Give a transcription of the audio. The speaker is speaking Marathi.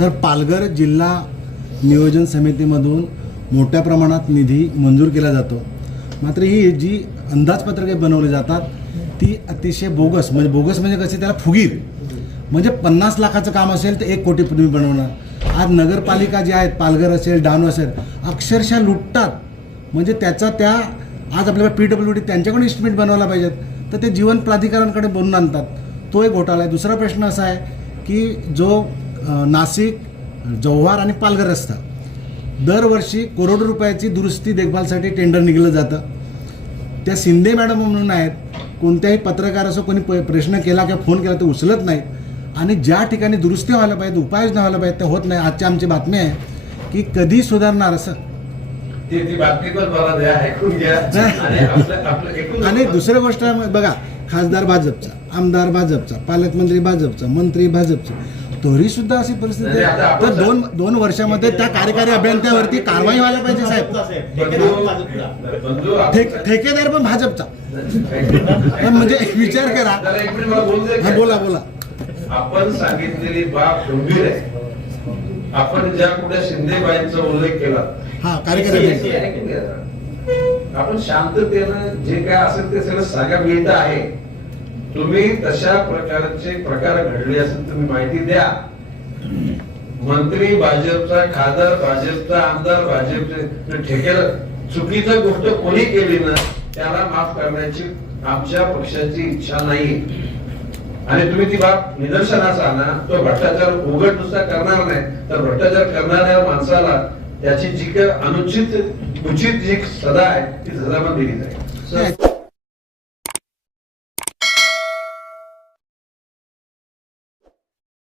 सर, पालघर जिल्हा नियोजन समितीमधून मोठ्या प्रमाणात निधी मंजूर केला जातो, मात्र ही जी अंदाजपत्रके बनवली जातात ती अतिशय बोगस म्हणजे कशी, त्याला फुगीर, म्हणजे 50 लाखाचं काम असेल तर 1 कोटी तुम्ही बनवणार. आज नगरपालिका जी आहेत, पालघर असेल, डहाणू असेल, अक्षरशः लुटतात. म्हणजे त्याचा त्या आज आपल्याला PWD त्यांच्याकडून इस्टिमेट बनवायला पाहिजेत, तर ते जीवन प्राधिकरणाकडे बनवून आणतात. तो एक घोटाळा आहे. दुसरा प्रश्न असा आहे की जो नाशिक, जव्हार आणि पालघर रस्ता दरवर्षी करोडो रुपयाची दुरुस्ती देखभालसाठी टेंडर निघलं जातं. त्या शिंदे मॅडम म्हणून आहेत, कोणत्याही पत्रकार असो कोणी प्रश्न केला किंवा फोन केला तर उचलत नाहीत, आणि ज्या ठिकाणी दुरुस्ती व्हायला पाहिजे, उपाययोजना व्हायला पाहिजे, त्या होत नाही. आजची आमची बातमी आहे की कधी सुधारणार असं. ती बातमी पण मला द्या, ऐकून घ्या. आणि दुसरी गोष्ट बघा, खासदार भाजपचा, आमदार भाजपचा, पालकमंत्री भाजपचा, मंत्री भाजपचे, तरी सुद्धा अशी परिस्थिती आहे. तर दोन वर्षामध्ये त्या कार्यकारी अभियंत्यावरती कारवाई व्हायला पाहिजे साहेब. ठेकेदार पण भाजपचा. म्हणजे विचार करा. बोला. आपण सांगितलेली बाब गंभीर आहे. आपण ज्या कुठे शिंदेबाईंचा उल्लेख केला, हा कार्यकारी आपण शांततेनं जे काय असेल ते सगळं सांगा मिळतं आहे. तुम्ही तशा प्रकारचे प्रकार घडले असेल तुम्ही माहिती द्या. मंत्री भाजपचा, खासदार भाजपचा, आमदार भाजपचे, ठेकेदार, चुकीचं गोष्ट कोणी केली ना त्याला माफ करण्याची आमच्या पक्षाची इच्छा नाही. आणि तुम्ही ती बाब निदर्शनास आणा. तो भ्रष्टाचार उघड नुसता करणार नाही, तर भ्रष्टाचार करणाऱ्या माणसाला त्याची जी काही अनुचित उचित जी सजा आहे ती सजा पण दिली जाईल.